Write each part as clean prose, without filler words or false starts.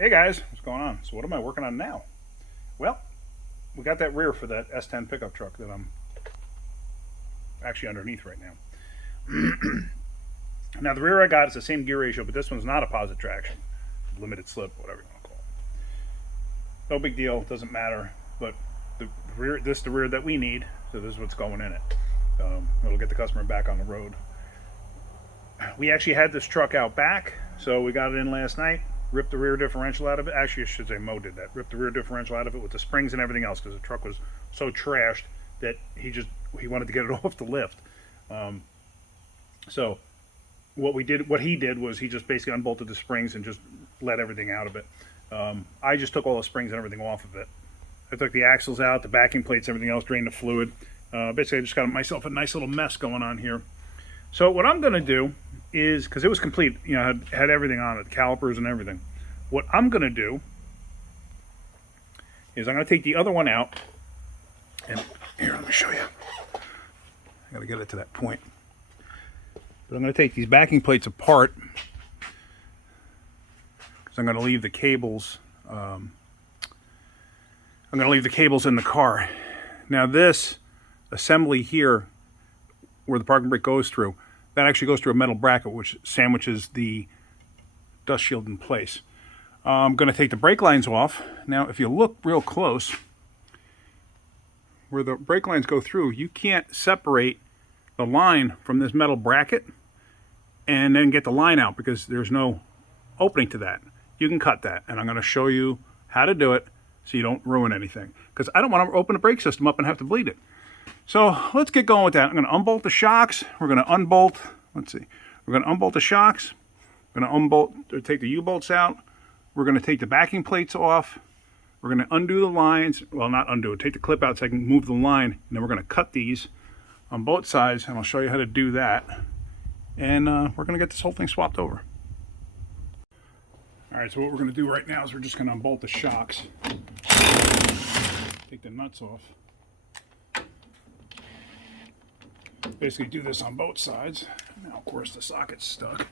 Hey guys, what's going on? So what am I working on now? Well, we got that rear for that S10 pickup truck that I'm actually underneath right now. Now the rear I got is the same gear ratio, but this one's not a positive traction, limited slip, whatever you want to call it. No big deal, doesn't matter. But this is the rear that we need, so this is what's going in it. It'll get the customer back on the road. We actually had this truck out back, so we got it in last night. Ripped the rear differential out of it. Actually, I should say Mo did that. Ripped the rear differential out of it with the springs and everything else because the truck was so trashed that he wanted to get it off the lift. So what he did was he just basically unbolted the springs and just let everything out of it. I just took all the springs and everything off of it. I took the axles out, the backing plates, everything else, drained the fluid. Basically, I just got myself a nice little mess going on here. So what I'm going to do is, because it was complete, had everything on it, the calipers and everything. What I'm going to do is I'm going to take the other one out, and here, let me show you. I got to get it to that point. But I'm going to take these backing plates apart, because I'm going to leave the cables. I'm going to leave the cables in the car. Now this assembly here, where the parking brake goes through, that actually goes through a metal bracket which sandwiches the dust shield in place. I'm going to take the brake lines off. Now if you look real close, where the brake lines go through, you can't separate the line from this metal bracket and then get the line out because there's no opening to that. You can cut that, and I'm going to show you how to do it so you don't ruin anything, because I don't want to open the brake system up and have to bleed it. So let's get going with that. I'm going to unbolt the shocks. We're going to unbolt, let's see, we're going to unbolt the shocks. We're going to unbolt, or take the U-bolts out. We're going to take the backing plates off. We're going to undo the lines. Well, not undo it, take the clip out so I can move the line. And then we're going to cut these on both sides, and I'll show you how to do that. And we're going to get this whole thing swapped over. All right, so what we're going to do right now is we're just going to unbolt the shocks. Take the nuts off. Basically do this on both sides. Now of course the socket's stuck.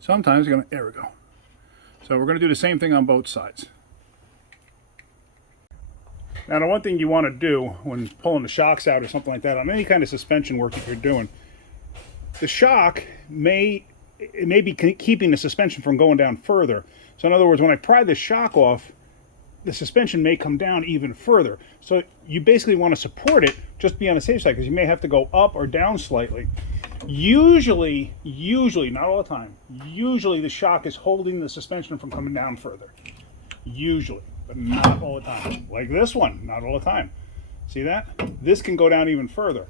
Sometimes you're gonna, there we go. So we're gonna do the same thing on both sides. Now the one thing you want to do when pulling the shocks out or something like that on any kind of suspension work that you're doing, the shock may be keeping the suspension from going down further. So in other words, when I pry this shock off, the suspension may come down even further. So you basically want to support it, just be on the safe side, because you may have to go up or down slightly. Usually, not all the time, usually the shock is holding the suspension from coming down further. Usually, but not all the time. Like this one, not all the time. See that? This can go down even further.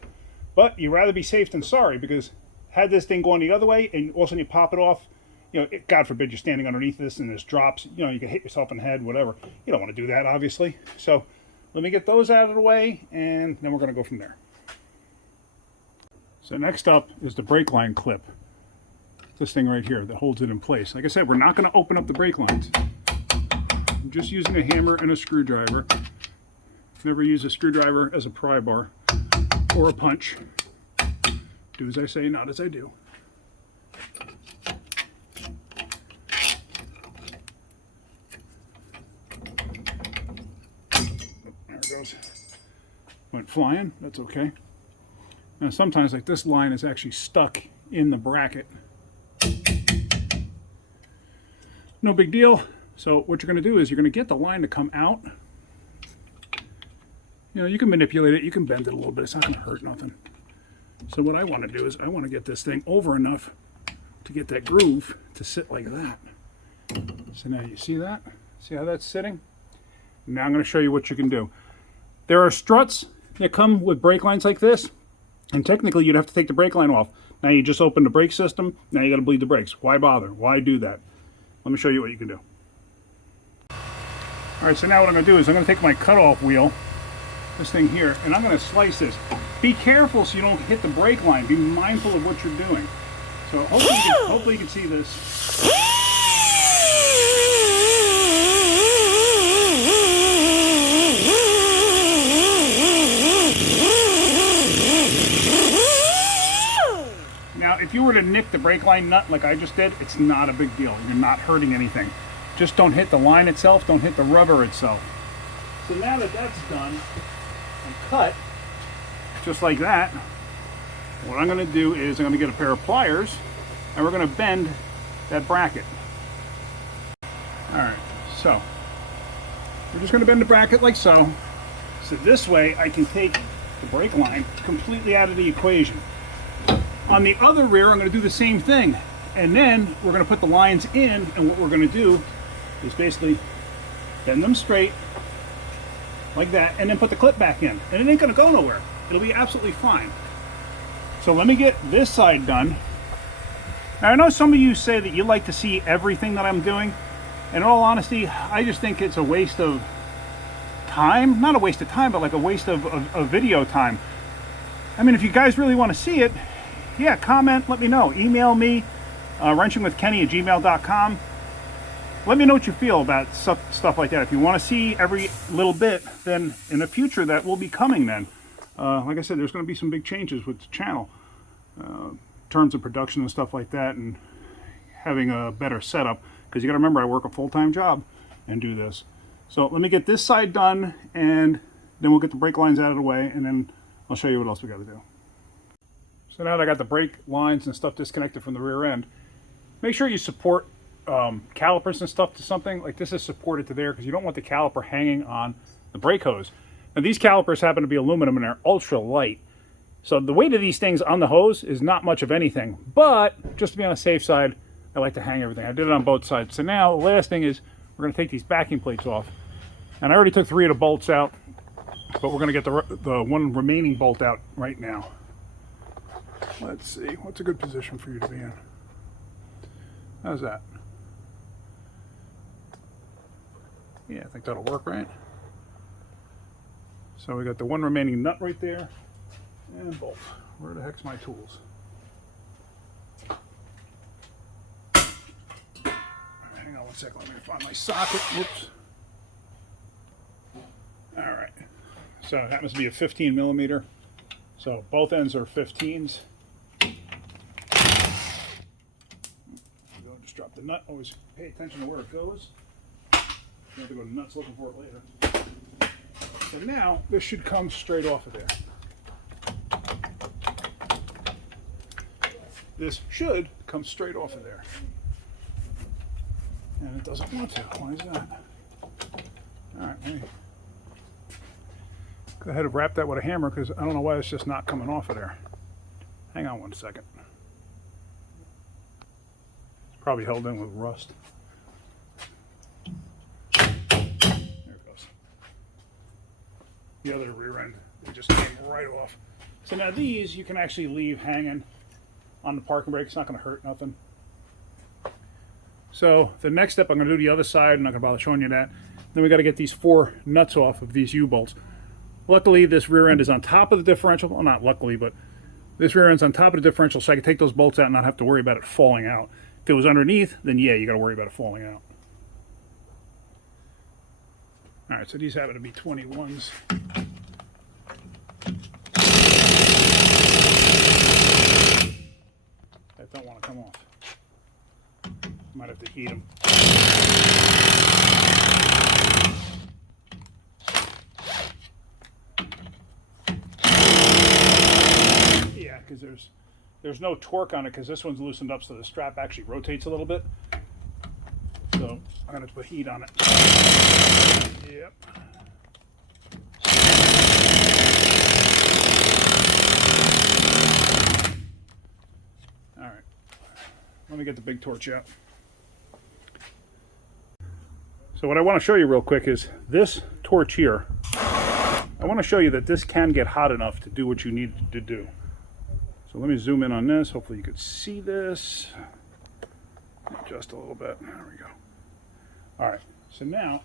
But you'd rather be safe than sorry, because had this thing going the other way and all of a sudden you pop it off, God forbid you're standing underneath this and this drops, you can hit yourself in the head, whatever. You don't want to do that, obviously. So let me get those out of the way, and then we're going to go from there. So next up is the brake line clip. This thing right here that holds it in place. Like I said, we're not going to open up the brake lines. I'm just using a hammer and a screwdriver. Never use a screwdriver as a pry bar or a punch. Do as I say, not as I do. Went flying, that's okay. Now sometimes like this line is actually stuck in the bracket. No big deal. So what you're going to do is you're going to get the line to come out. You can manipulate it, you can bend it a little bit, it's not going to hurt nothing. So what I want to do is I want to get this thing over enough to get that groove to sit like that. So now you see that? See how that's sitting? Now I'm going to show you what you can do. There are struts that come with brake lines like this, and technically you'd have to take the brake line off. Now you just open the brake system, now you got to bleed the brakes. Why bother? Why do that? Let me show you what you can do. Alright, so now what I'm going to do is I'm going to take my cutoff wheel, this thing here, and I'm going to slice this. Be careful so you don't hit the brake line. Be mindful of what you're doing. So hopefully you can see this. Now, if you were to nick the brake line nut like I just did, it's not a big deal. You're not hurting anything. Just don't hit the line itself, don't hit the rubber itself. So now that that's done and cut, just like that, what I'm going to do is I'm going to get a pair of pliers and we're going to bend that bracket. Alright, so we're just going to bend the bracket like so. So this way I can take the brake line completely out of the equation. On the other rear, I'm going to do the same thing. And then we're going to put the lines in, and what we're going to do is basically bend them straight like that, and then put the clip back in. And it ain't going to go nowhere. It'll be absolutely fine. So let me get this side done. Now, I know some of you say that you like to see everything that I'm doing. In all honesty, I just think it's a waste of time. Not a waste of time, but like a waste of video time. I mean, if you guys really want to see it, yeah, comment, let me know. Email me, wrenchingwithkenny@gmail.com. Let me know what you feel about stuff like that. If you want to see every little bit, then in the future that will be coming then. Like I said, there's going to be some big changes with the channel. In terms of production and stuff like that, and having a better setup. Because you got to remember, I work a full-time job and do this. So let me get this side done, and then we'll get the brake lines out of the way, and then I'll show you what else we got to do. So now that I got the brake lines and stuff disconnected from the rear end, make sure you support calipers and stuff to something. Like this is supported to there because you don't want the caliper hanging on the brake hose. Now these calipers happen to be aluminum and they're ultra light. So the weight of these things on the hose is not much of anything. But just to be on the safe side, I like to hang everything. I did it on both sides. So now the last thing is we're going to take these backing plates off. And I already took 3 of the bolts out, but we're going to get the one remaining bolt out right now. Let's see, what's a good position for you to be in? How's that? Yeah, I think that'll work, right? So we got the one remaining nut right there, and bolt. Where the heck's my tools? Hang on one second, let me find my socket. Whoops. Alright, so it happens to be a 15 millimeter. So both ends are 15s. Just drop the nut. Always pay attention to where it goes. You have to go to nuts looking for it later. So now this should come straight off of there. This should come straight off of there. And it doesn't want to. Why is that? Alright, let me go ahead and wrap that with a hammer because I don't know why it's just not coming off of there. Hang on one second. It's probably held in with rust. There it goes. The other rear end, it just came right off. So now these you can actually leave hanging on the parking brake. It's not going to hurt nothing. So the next step, I'm going to do the other side. I'm not going to bother showing you that. Then we got to get these 4 nuts off of these U-bolts. Luckily, this rear end is on top of the differential. Well, not luckily, but this rear end's on top of the differential, so I can take those bolts out and not have to worry about it falling out. If it was underneath, then yeah, you got to worry about it falling out. All right, so these happen to be 21s. That don't want to come off. Might have to heat them. Yeah, because there's no torque on it because this one's loosened up, so the strap actually rotates a little bit. So I'm gonna put heat on it. Yep. All right. Let me get the big torch out. So what I want to show you real quick is this torch here. I want to show you that this can get hot enough to do what you need to do. So let me zoom in on this. Hopefully you can see this. Just a little bit. There we go. All right. So now,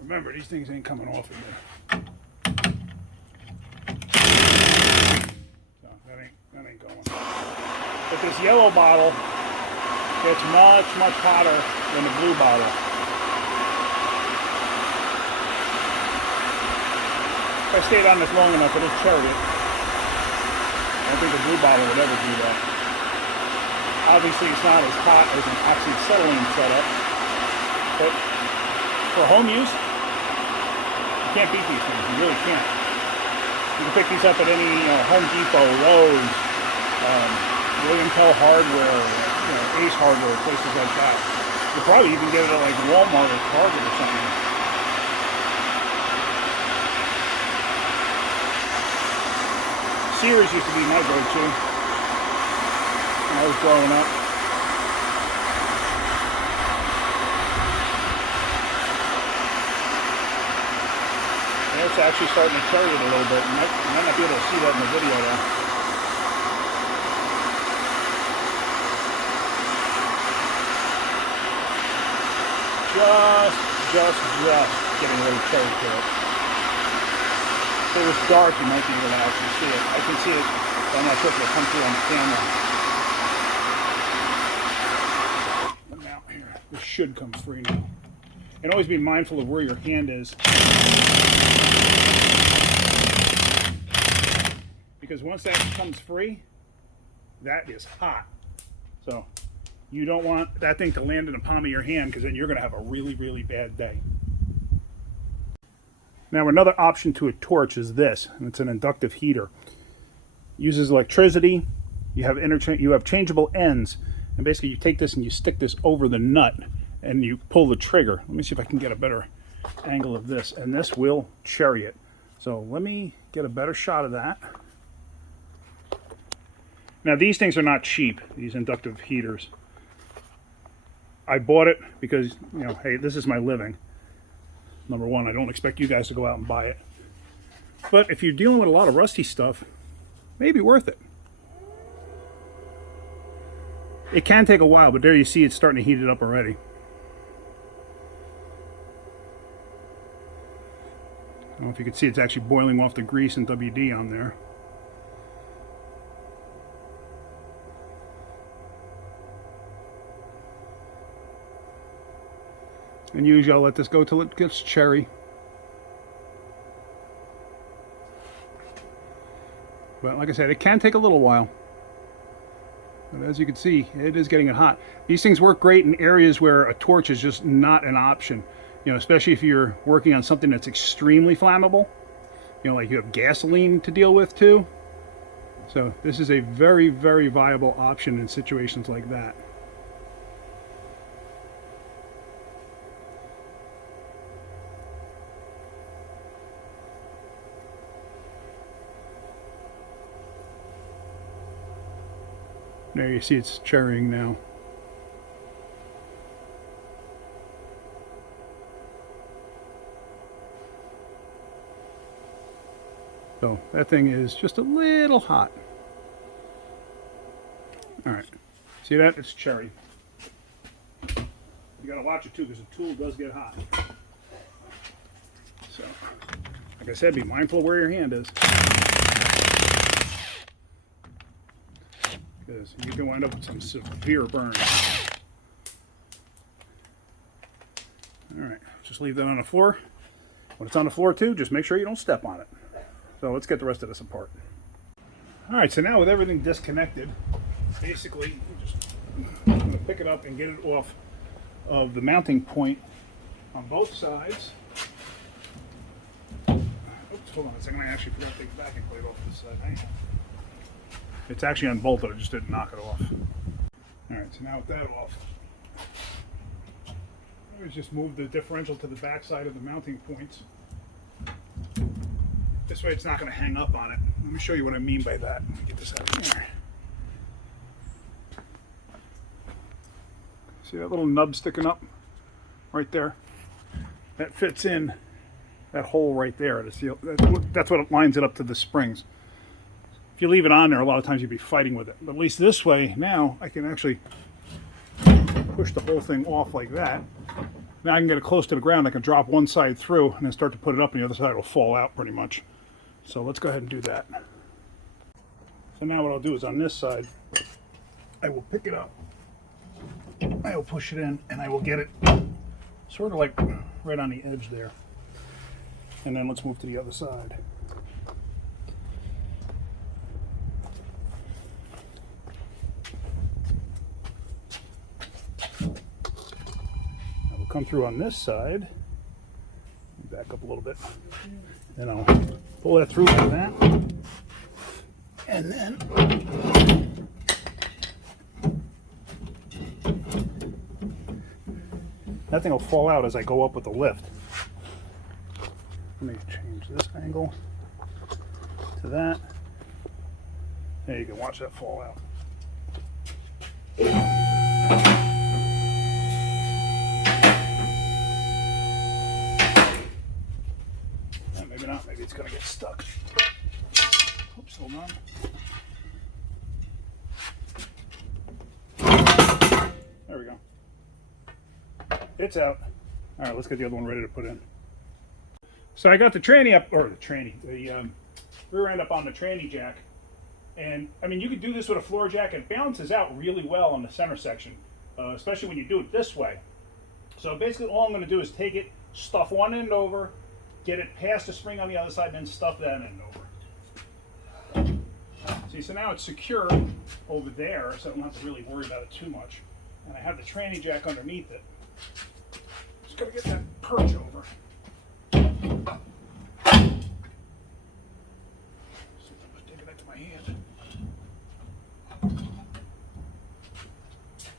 remember, these things ain't coming off of there. So that ain't going. But this yellow bottle gets much, much hotter than the blue bottle. If I stayed on this long enough, it'll chariot. I don't think the blue bottle would ever do that. Obviously, it's not as hot as an oxyacetylene setup, but for home use, you can't beat these things. You really can't. You can pick these up at any Home Depot, Lowe's, William Tell Hardware, Ace Hardware, places like that. You'll probably even get it at like Walmart or Target or something. Sears used to be my go-to when I was growing up. And it's actually starting to cherry it a little bit. You might not be able to see that in the video though. Just getting a little cherry to it. If it was dark, you might be able to actually see it. I can see it, but I'm not sure if it'll come through on the camera. But now, here, this should come free now. And always be mindful of where your hand is. Because once that comes free, that is hot. So you don't want that thing to land in the palm of your hand, because then you're going to have a really, really bad day. Now another option to a torch is this, and it's an inductive heater. It uses electricity. You have changeable ends, and basically you take this and you stick this over the nut and you pull the trigger. Let me see if I can get a better angle of this, and this will cherry it. So let me get a better shot of that. Now these things are not cheap, these inductive heaters. I bought it because, hey, this is my living. Number one, I don't expect you guys to go out and buy it. But if you're dealing with a lot of rusty stuff, maybe worth it. It can take a while, but there you see it's starting to heat it up already. I don't know if you can see it's actually boiling off the grease and WD on there. And usually I'll let this go till it gets cherry. But like I said, it can take a little while. But as you can see, it is getting it hot. These things work great in areas where a torch is just not an option. Especially if you're working on something that's extremely flammable. Like you have gasoline to deal with too. So this is a very, very viable option in situations like that. There you see it's cherrying now. So that thing is just a little hot. All right, see that? It's cherry. You gotta watch it too, because the tool does get hot. So, like I said, be mindful of where your hand is, because you can wind up with some severe burns. All right, just leave that on the floor. When it's on the floor too, just make sure you don't step on it. So let's get the rest of this apart. All right, so now with everything disconnected, basically I'm going to pick it up and get it off of the mounting point on both sides. Oops, hold on a second, I actually forgot to take the backing plate off this side. Hang on. It's actually unbolted, I just didn't knock it off. All right, so now with that off, let's just move the differential to the back side of the mounting points. This way it's not going to hang up on it. Let me show you what I mean by that. Let me get this out of here. See that little nub sticking up right there? That fits in that hole right there. That's what lines it up to the springs. If you leave it on there, a lot of times you'd be fighting with it. But at least this way, now I can actually push the whole thing off like that. Now I can get it close to the ground. I can drop one side through and then start to put it up, and the other side will fall out pretty much. So let's go ahead and do that. So now what I'll do is on this side, I will pick it up, I will push it in, and I will get it sort of like right on the edge there. And then let's move to the other side. come through on this side. Back up a little bit. And I'll pull that through like that. And then that thing will fall out as I go up with the lift. Let me change this angle to that. There you can watch that fall out. Maybe not, maybe it's gonna get stuck. Oops, hold on. There we go. It's out. All right, let's get the other one ready to put in. So I got the tranny up, or the rear end up on the tranny jack. And I mean, you could do this with a floor jack. It balances out really well on the center section, especially when you do it this way. So basically all I'm gonna do is take it, stuff one end over, get it past the spring on the other side, and then stuff that end over. See, so now it's secure over there, so I don't have to really worry about it too much. And I have the tranny jack underneath it. Just gotta get that perch over.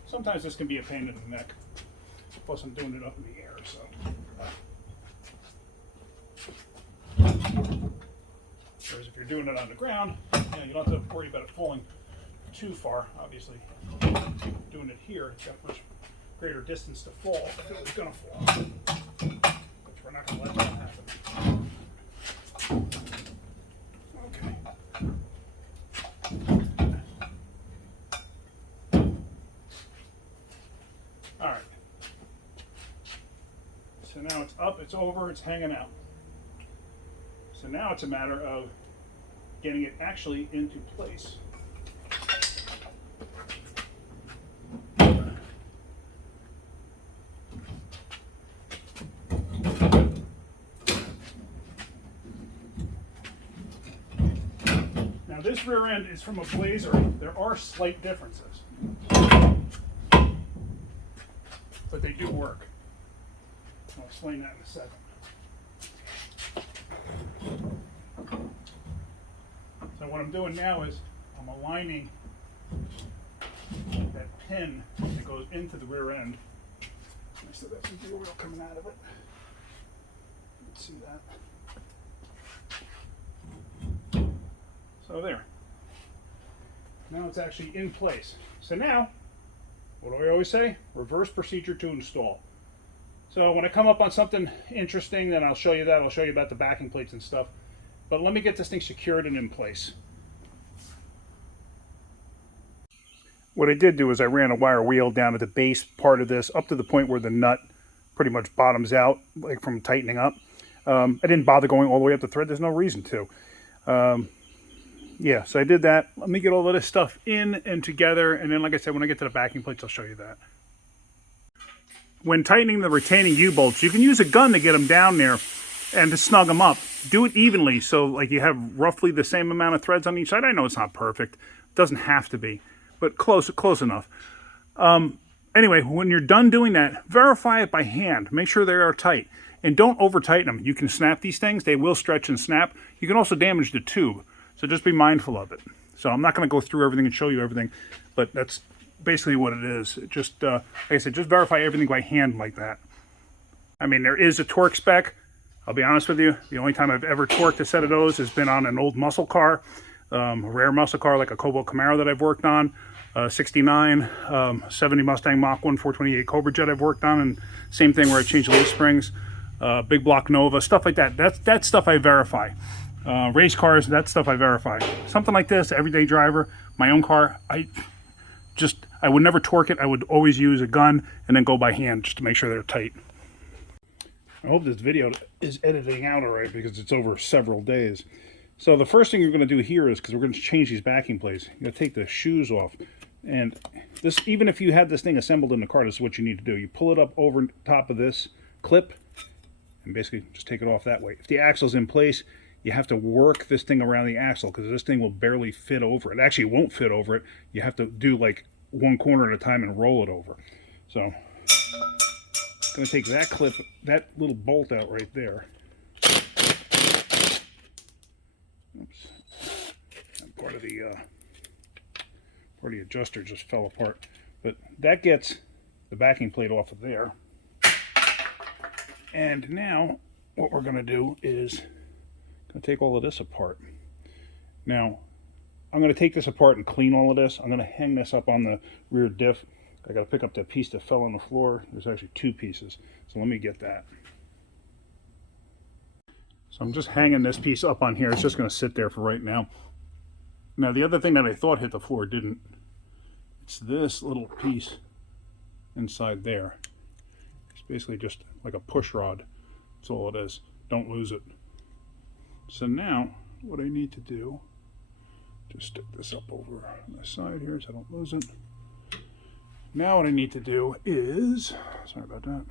Sometimes this can be a pain in the neck. Plus I'm doing it up in the air, so. Whereas if you're doing it on the ground, you don't have to worry about it falling too far, obviously. Doing it here, it's got much greater distance to fall if it was going to fall. But we're not going to let that happen. Okay. Alright. So now it's up, it's over, it's hanging out. So now it's a matter of getting it actually into place. Now this rear end is from a Blazer. There are slight differences, but they do work. I'll explain that in a second. So what I'm doing now is I'm aligning that pin that goes into the rear end. I still got some gear wheel coming out of it. Let's see that. So there. Now it's actually in place. So now, what do I always say? Reverse procedure to install. So when I come up on something interesting, then I'll show you that. I'll show you about the backing plates and stuff. But let me get this thing secured and in place. What I did do is I ran a wire wheel down to the base part of this, up to the point where the nut pretty much bottoms out, like from tightening up. I didn't bother going all the way up the thread. There's no reason to. Yeah, so I did that. Let me get all of this stuff in and together. And then, like I said, when I get to the backing plates, I'll show you that. When tightening the retaining U-bolts, you can use a gun to get them down there and to snug them up. Do it evenly, so like you have roughly the same amount of threads on each side. I know it's not perfect. It doesn't have to be, but close enough. Anyway, when you're done doing that, verify it by hand. Make sure they are tight. And don't over-tighten them. You can snap these things. They will stretch and snap. You can also damage the tube. So just be mindful of it. So I'm not going to go through everything and show you everything, but that's basically what it is. Just, like I said, just verify everything by hand like that. I mean, there is a torque spec. I'll be honest with you, the only time I've ever torqued a set of those has been on an old muscle car, a rare muscle car like a Cobalt Camaro that I've worked on, 69, 70 Mustang Mach 1 428 Cobra Jet I've worked on, and same thing where I changed the leaf springs, big block Nova, stuff like that. That's stuff I verify. Race cars, that stuff I verify. Something like this, everyday driver, my own car, I would never torque it. I would always use a gun and then go by hand just to make sure they're tight. I hope this video is editing out all right because it's over several days. So the first thing you're going to do here is, because we're going to change these backing plates, you're going to take the shoes off. And this, even if you had this thing assembled in the car, this is what you need to do. You pull it up over top of this clip and basically just take it off that way. If the axle's in place, you have to work this thing around the axle because this thing will barely fit over it. Actually, it won't fit over it. You have to do like one corner at a time and roll it over. So going to take that clip, that little bolt out right there. Oops. And part of the adjuster just fell apart. But that gets the backing plate off of there. And now what we're going to do is going to take all of this apart. Now, I'm going to take this apart and clean all of this. I'm going to hang this up on the rear diff. I got to pick up that piece that fell on the floor. There's actually two pieces. So let me get that. So I'm just hanging this piece up on here. It's just going to sit there for right now. Now, the other thing that I thought hit the floor didn't. It's this little piece inside there. It's basically just like a push rod. That's all it is. Don't lose it. So now, what I need to do, just stick this up over on the side here so I don't lose it. Now what I need to do is, sorry about that.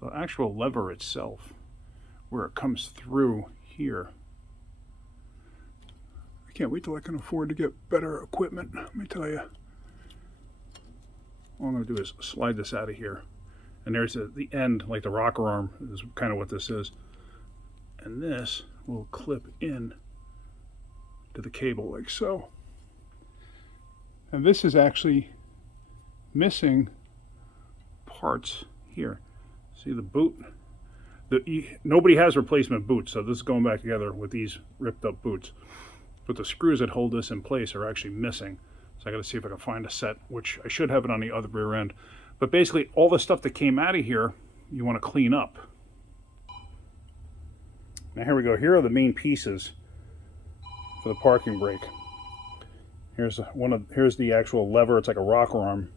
The actual lever itself, where it comes through here. I can't wait till I can afford to get better equipment, let me tell you. All I'm going to do is slide this out of here. And there's the end, like the rocker arm, is kind of what this is. And this will clip in to the cable like so. And this is actually missing parts here. See the boot? Nobody has replacement boots, so this is going back together with these ripped up boots. But the screws that hold this in place are actually missing. So I got to see if I can find a set, which I should have it on the other rear end. But basically, all the stuff that came out of here, you want to clean up. Now here we go. Here are the main pieces for the parking brake. Here's the actual lever. It's like a rocker arm,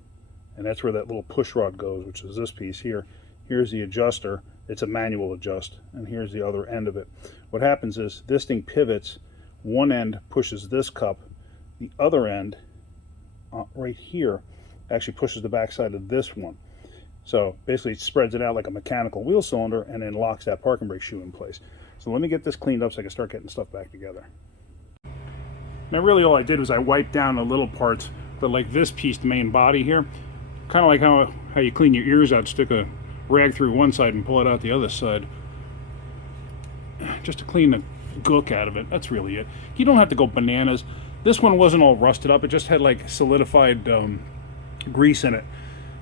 and that's where that little push rod goes, which is this piece here. Here's the adjuster. It's a manual adjust, and here's the other end of it. What happens is this thing pivots. One end pushes this cup. The other end, right here, actually pushes the backside of this one. So basically it spreads it out like a mechanical wheel cylinder and then locks that parking brake shoe in place. So let me get this cleaned up so I can start getting stuff back together. Now really all I did was I wiped down the little parts, but like this piece, the main body here, kind of like how you clean your ears out, stick a rag through one side and pull it out the other side. Just to clean the gook out of it, that's really it. You don't have to go bananas. This one wasn't all rusted up, it just had like solidified grease in it.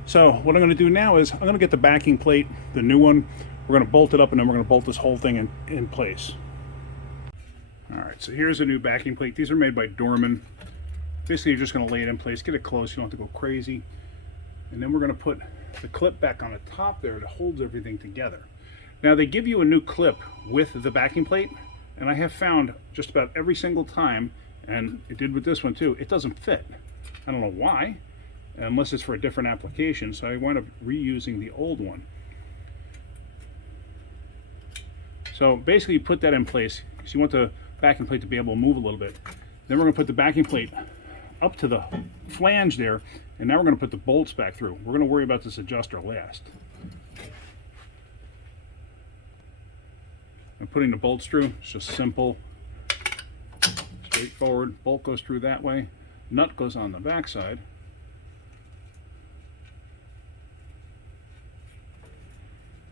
So what I'm going to do now is I'm going to get the backing plate, the new one, we're going to bolt it up, and then we're going to bolt this whole thing in place. Alright, so here's a new backing plate. These are made by Dorman. Basically you're just going to lay it in place, get it close, you don't have to go crazy. And then we're going to put the clip back on the top there that holds everything together. Now they give you a new clip with the backing plate, and I have found just about every single time, and it did with this one too, it doesn't fit. I don't know why, unless it's for a different application, so I wound up reusing the old one. So basically you put that in place because you want the backing plate to be able to move a little bit. Then we're going to put the backing plate up to the flange there, and now we're going to put the bolts back through. We're going to worry about this adjuster last. And putting the bolts through, it's just simple, straightforward. Bolt goes through that way, nut goes on the back side.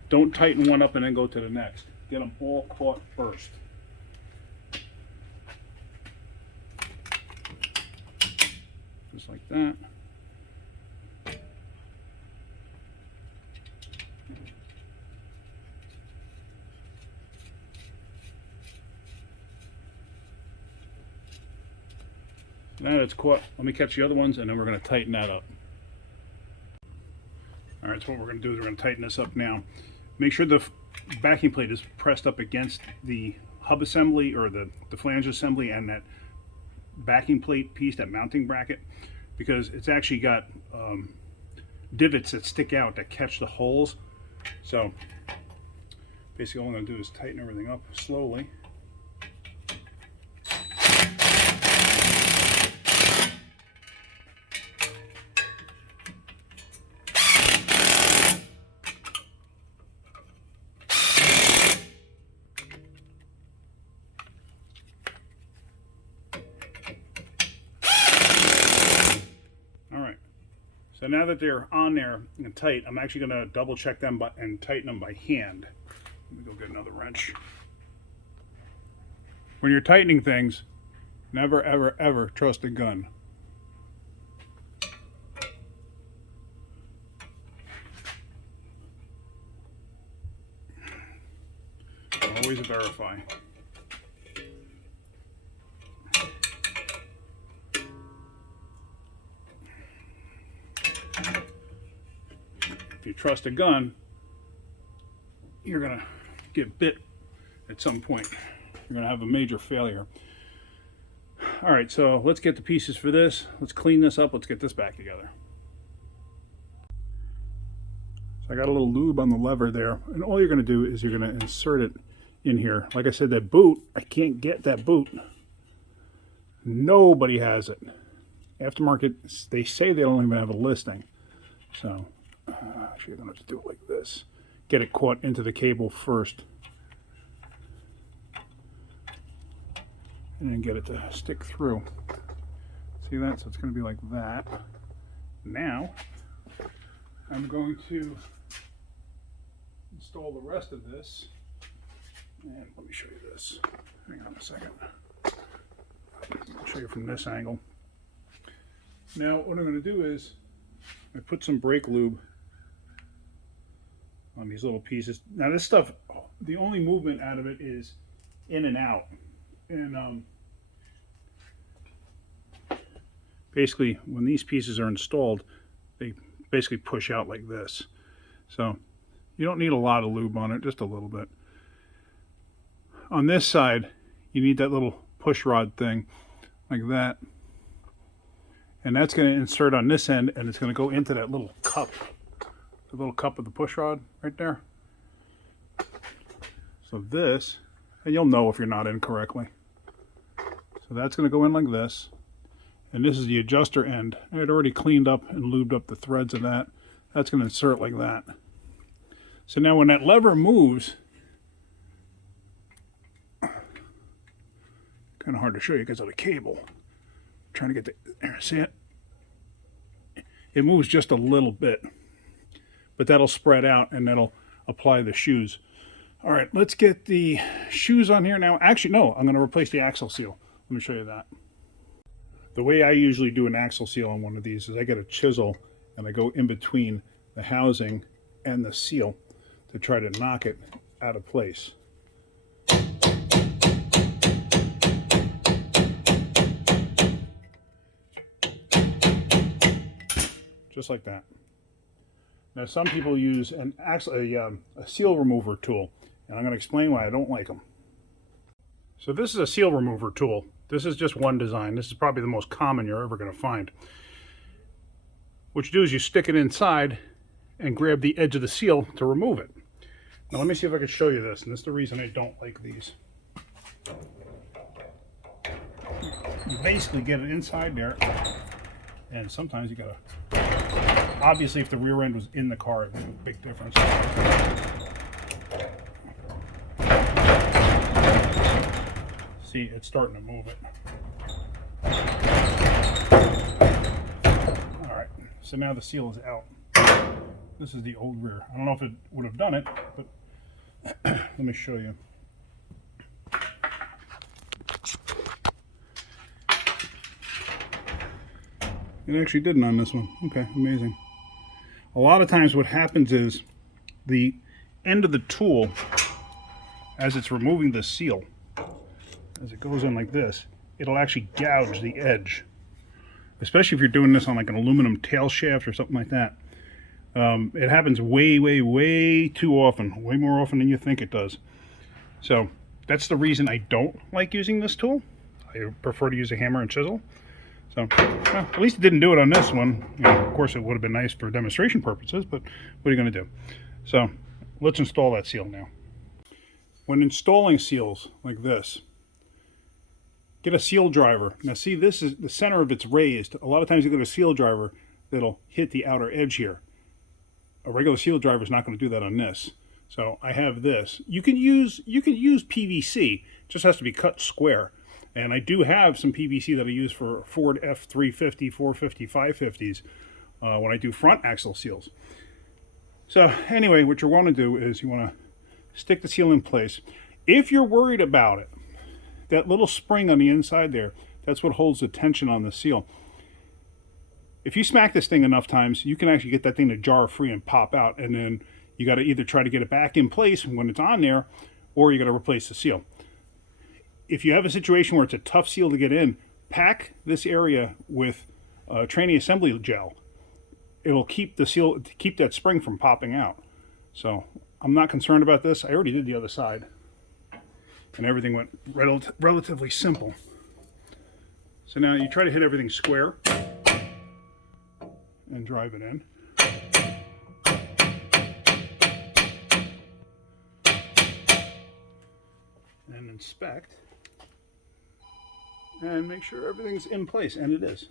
Don't tighten one up and then go to the next. Get them all caught first. Just like that. Now it's caught. Let me catch the other ones, and then we're going to tighten that up. Alright, so what we're going to do is we're going to tighten this up now. Make sure the backing plate is pressed up against the hub assembly or the flange assembly and that backing plate piece, that mounting bracket, because it's actually got divots that stick out that catch the holes. So basically all I'm going to do is tighten everything up slowly. So now that they're on there and tight, I'm actually going to double check them and tighten them by hand. Let me go get another wrench. When you're tightening things, never, ever, ever trust a gun. Always verify. If you trust a gun, you're going to get bit at some point. You're going to have a major failure. All right, so let's get the pieces for this. Let's clean this up. Let's get this back together. So I got a little lube on the lever there, and all you're going to do is you're going to insert it in here. Like I said, that boot, I can't get that boot. Nobody has it. Aftermarket, they say they don't even have a listing. So actually, you're going to have to do it like this. Get it caught into the cable first. And then get it to stick through. See that? So it's going to be like that. Now, I'm going to install the rest of this. And let me show you this. Hang on a second. I'll show you from this angle. Now, what I'm going to do is I put some brake lube on these little pieces. Now, this stuff, the only movement out of it is in and out. And basically, when these pieces are installed, they basically push out like this. So you don't need a lot of lube on it, just a little bit. On this side, you need that little push rod thing, like that. And that's going to insert on this end, and it's going to go into that little cup. The little cup of the push rod right there. So this, and you'll know if you're not in correctly. So that's going to go in like this. And this is the adjuster end. I had already cleaned up and lubed up the threads of that. That's going to insert like that. So now when that lever moves, kind of hard to show you because of the cable. I'm trying to get the, see it? It moves just a little bit, but that'll spread out and that'll apply the shoes. All right, let's get the shoes on here now. Actually, no, I'm going to replace the axle seal. Let me show you that. The way I usually do an axle seal on one of these is I get a chisel and I go in between the housing and the seal to try to knock it out of place. Just like that. Now some people use a seal remover tool, and I'm going to explain why I don't like them. So this is a seal remover tool. This is just one design. This is probably the most common you're ever going to find. What you do is you stick it inside and grab the edge of the seal to remove it. Now let me see if I can show you this, and this is the reason I don't like these. You basically get it inside there, and sometimes you gotta, obviously if the rear end was in the car, it would make a big difference. See, it's starting to move it. All right, so now the seal is out. This is the old rear. I don't know if it would have done it, but let me show you. It actually didn't on this one. Okay, amazing. A lot of times what happens is the end of the tool, as it's removing the seal, as it goes in like this, it'll actually gouge the edge. Especially if you're doing this on like an aluminum tail shaft or something like that. It happens way, way, way too often. Way more often than you think it does. So that's the reason I don't like using this tool. I prefer to use a hammer and chisel. So, well, at least it didn't do it on this one. You know, of course, it would have been nice for demonstration purposes, but what are you going to do? So, let's install that seal now. When installing seals like this, get a seal driver. Now, see, this is the center of it's raised. A lot of times you get a seal driver that'll hit the outer edge here. A regular seal driver is not going to do that on this. So, I have this. You can use PVC. It just has to be cut square. And I do have some PVC that I use for Ford F350, 450, 550s. when I do front axle seals. So anyway, what you want to do is you want to stick the seal in place. If you're worried about it, that little spring on the inside there, that's what holds the tension on the seal. If you smack this thing enough times, you can actually get that thing to jar free and pop out, and then you got to either try to get it back in place when it's on there, or you got to replace the seal. If you have a situation where it's a tough seal to get in, pack this area with training assembly gel. It'll keep the seal, keep that spring from popping out. So I'm not concerned about this. I already did the other side, and everything went relatively simple. So now you try to hit everything square and drive it in. And inspect and make sure everything's in place, and it is.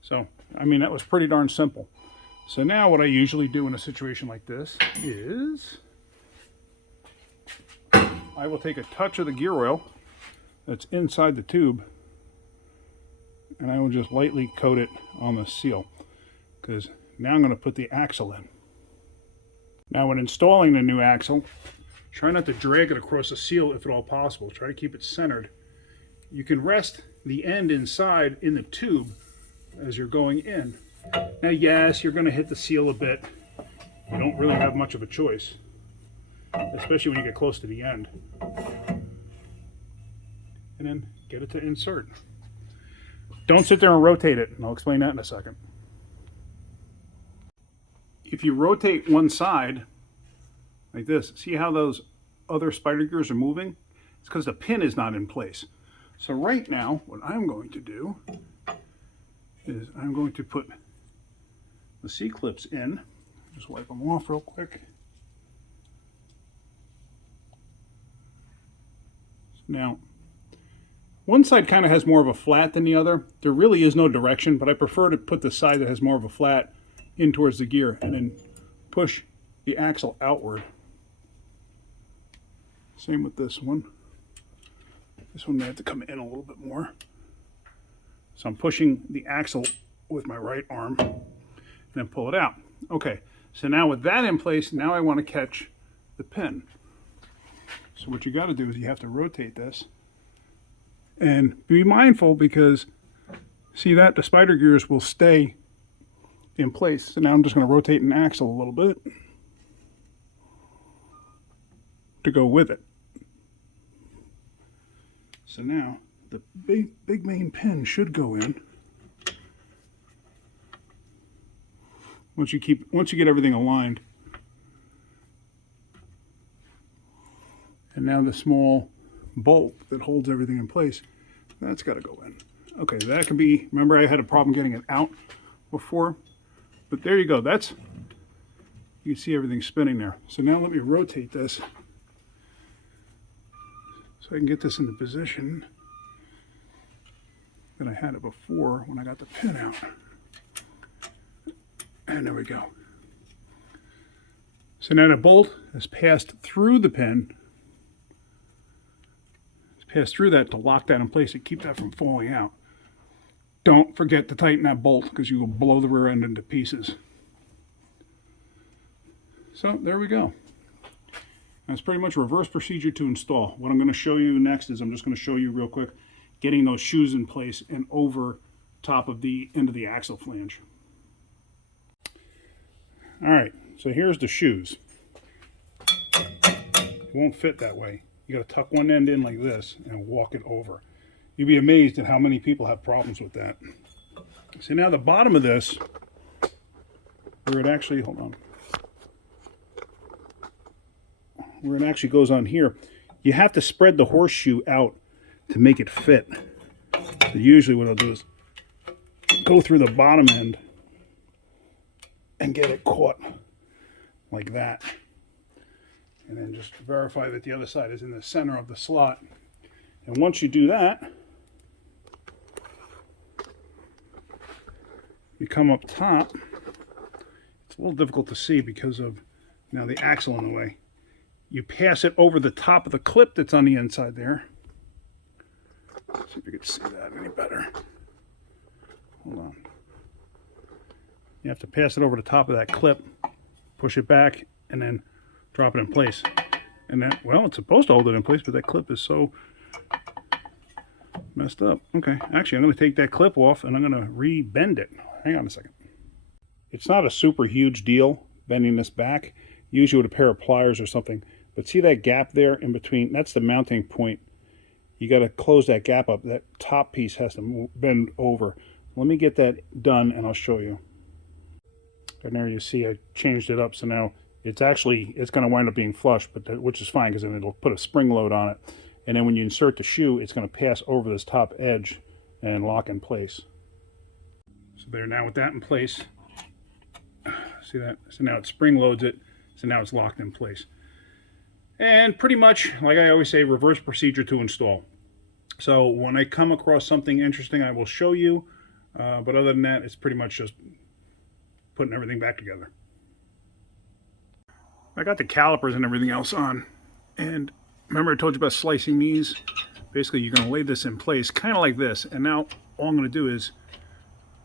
So, I mean, that was pretty darn simple. So now what I usually do in a situation like this is I will take a touch of the gear oil that's inside the tube, and I will just lightly coat it on the seal, because now I'm going to put the axle in. Now when installing the new axle, try not to drag it across the seal if at all possible. Try to keep it centered. You can rest the end inside in the tube as you're going in. Now yes, you're going to hit the seal a bit. You don't really have much of a choice, especially when you get close to the end. And then get it to insert. Don't sit there and rotate it, and I'll explain that in a second. If you rotate one side like this, see how those other spider gears are moving? It's because the pin is not in place. So right now, what I'm going to do is I'm going to put the C-clips in. Just wipe them off real quick. Now, one side kind of has more of a flat than the other. There really is no direction, but I prefer to put the side that has more of a flat in towards the gear and then push the axle outward. Same with this one. This one may have to come in a little bit more. So I'm pushing the axle with my right arm and then pull it out. Okay, so now with that in place, now I want to catch the pin. So what you got to do is you have to rotate this and be mindful, because see that the spider gears will stay in place. So now I'm just going to rotate an axle a little bit to go with it. So now the big main pin should go in. Once you get everything aligned. And now the small bolt that holds everything in place, that's got to go in. Okay, that can be, remember I had a problem getting it out before, but there you go. That's, you can see everything spinning there. So now let me rotate this so I can get this in the position that I had it before when I got the pin out. And there we go. So now the bolt has passed through the pin. It's passed through that to lock that in place and keep that from falling out. Don't forget to tighten that bolt, because you will blow the rear end into pieces. So there we go. That's pretty much reverse procedure to install. What I'm going to show you next is I'm just going to show you real quick getting those shoes in place and over top of the end of the axle flange. All right, so here's the shoes. It won't fit that way. You got to tuck one end in like this and walk it over. You'd be amazed at how many people have problems with that. So now the bottom of this, where it actually, hold on, where it actually goes on here, you have to spread the horseshoe out to make it fit. So usually what I'll do is go through the bottom end and get it caught like that. And then just verify that the other side is in the center of the slot. And once you do that, you come up top. It's a little difficult to see because of now the axle in the way. You pass it over the top of the clip that's on the inside there. Let's see if you can see that any better. Hold on. You have to pass it over the top of that clip, push it back, and then drop it in place. And then, well, it's supposed to hold it in place, but that clip is so messed up. Okay, actually, I'm going to take that clip off and I'm going to re-bend it. Hang on a second. It's not a super huge deal bending this back, usually with a pair of pliers or something. But see that gap there in between? That's the mounting point. You got to close that gap up. That top piece has to bend over. Let me get that done and I'll show you. And there you see I changed it up, so now it's going to wind up being flush, but which is fine because then it'll put a spring load on it. And then when you insert the shoe, it's going to pass over this top edge and lock in place. So there, now with that in place, see that? So now it spring loads it, so now it's locked in place. And pretty much, like I always say, reverse procedure to install. So when I come across something interesting, I will show you. But other than that, it's pretty much just putting everything back together. I got the calipers and everything else on. And remember I told you about slicing these? Basically, you're going to lay this in place, kind of like this. And now all I'm going to do is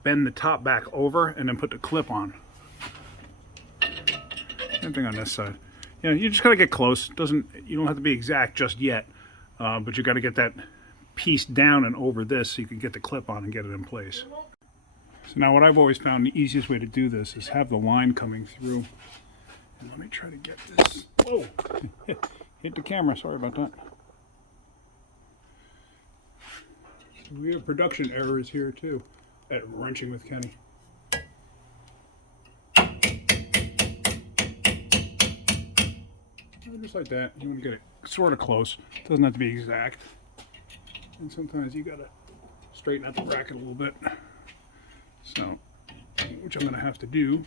bend the top back over and then put the clip on. Same thing on this side. You know, you just got to get close. You don't have to be exact just yet, but you got to get that piece down and over this so you can get the clip on and get it in place. So now what I've always found the easiest way to do this is have the line coming through. And let me try to get this. Whoa! Hit the camera. Sorry about that. So we have production errors here too at Wrenching with Kenny. Just like that. You want to get it sort of close. It doesn't have to be exact. And sometimes you gotta straighten out the bracket a little bit. So, which I'm gonna have to do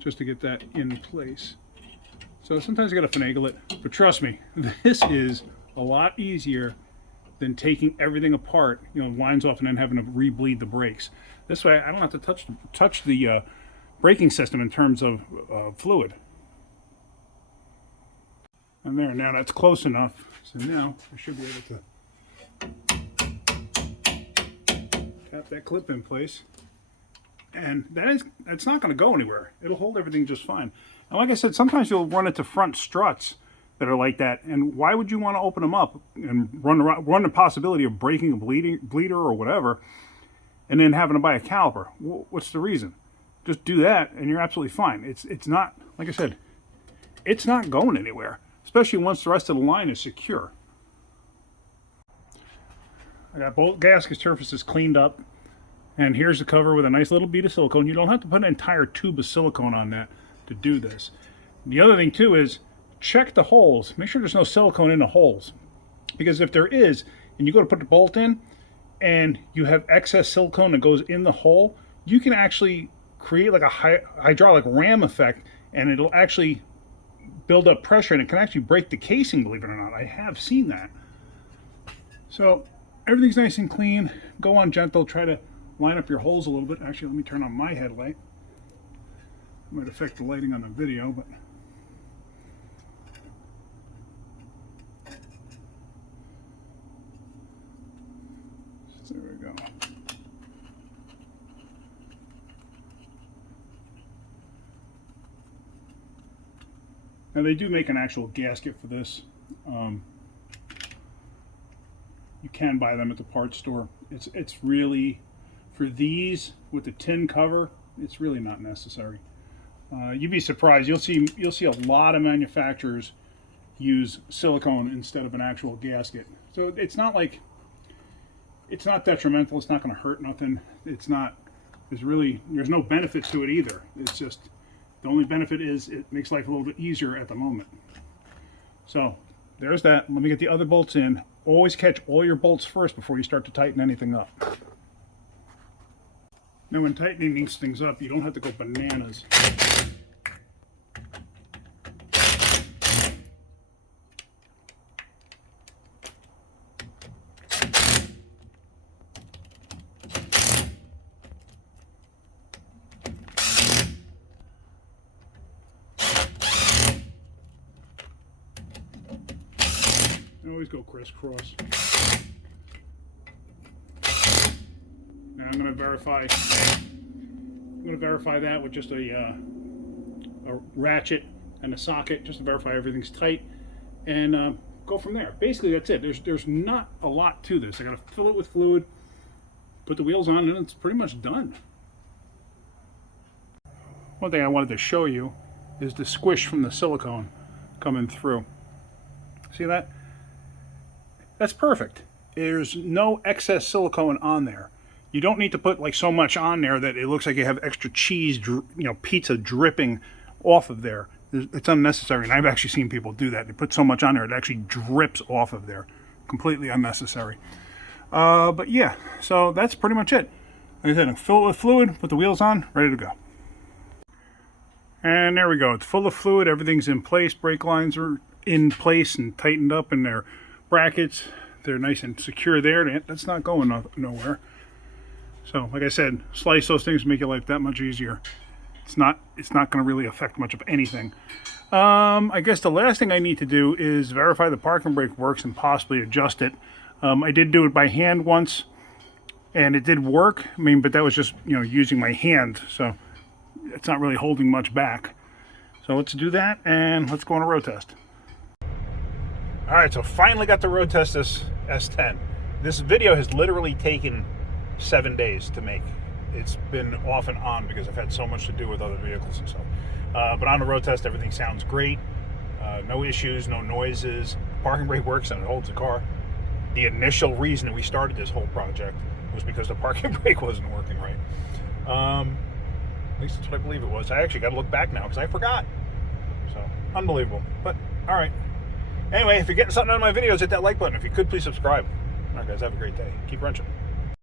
just to get that in place. So sometimes you gotta finagle it, but trust me, this is a lot easier than taking everything apart, you know, lines off and then having to re-bleed the brakes. This way, I don't have to touch the braking system in terms of fluid. And there, now that's close enough. So now I should be able to tap that clip in place. And that's not going to go anywhere. It'll hold everything just fine. And like I said, sometimes you'll run into front struts that are like that. And why would you want to open them up and run the possibility of breaking a bleeder or whatever, and then having to buy a caliper? What's the reason? Just do that and you're absolutely fine. It's not, like I said, it's not going anywhere, especially once the rest of the line is secure. I got both gasket surfaces cleaned up, and here's the cover with a nice little bead of silicone. You don't have to put an entire tube of silicone on that to do this. The other thing too is check the holes. Make sure there's no silicone in the holes, because if there is, and you go to put the bolt in and you have excess silicone that goes in the hole, you can actually create like a hydraulic ram effect, and it'll actually build up pressure and it can actually break the casing, believe it or not. I have seen that. So everything's nice and clean. Go on gentle, try to line up your holes a little bit. Actually, let me turn on my headlight. It might affect the lighting on the video, but there we go. Now they do make an actual gasket for this. You can buy them at the parts store. It's really, for these with the tin cover, it's really not necessary. You'd be surprised. You'll see a lot of manufacturers use silicone instead of an actual gasket. So it's not detrimental. It's not going to hurt nothing. There's no benefit to it either. It's just, the only benefit is it makes life a little bit easier at the moment. So there's that. Let me get the other bolts in. Always catch all your bolts first before you start to tighten anything up. Now when tightening these things up, you don't have to go bananas. Always go crisscross. Now I'm going to verify going to verify that with just a ratchet and a socket, just to verify everything's tight, and go from there. Basically, that's it. There's not a lot to this. I got to fill it with fluid, put the wheels on, and it's pretty much done. One thing I wanted to show you is the squish from the silicone coming through. See that? That's perfect. There's no excess silicone on there. You don't need to put like so much on there that it looks like you have extra cheese, pizza dripping off of there. It's unnecessary, and I've actually seen people do that. They put so much on there it actually drips off of there. Completely unnecessary. But yeah, so that's pretty much it. Like I said, fill it with fluid, put the wheels on, ready to go. And there we go. It's full of fluid. Everything's in place. Brake lines are in place and tightened up in their brackets. They're nice and secure there. That's not going nowhere. So, like I said, slice those things to make your life that much easier. It's not going to really affect much of anything. I guess the last thing I need to do is verify the parking brake works and possibly adjust it. I did do it by hand once, and it did work. I mean, but that was just using my hand, so it's not really holding much back. So let's do that, and let's go on a road test. All right, so finally got to road test this S10. This video has literally taken 7 days to make. It's been off and on because I've had so much to do with other vehicles and stuff. But on the road test, everything sounds great. No issues, no noises. Parking brake works and it holds the car. The initial reason we started this whole project was because the parking brake wasn't working right. At least that's what I believe it was. I actually got to look back now because I forgot. So, unbelievable. But, all right. Anyway, if you're getting something out of my videos, hit that like button. If you could, please subscribe. All right, guys, have a great day. Keep wrenching.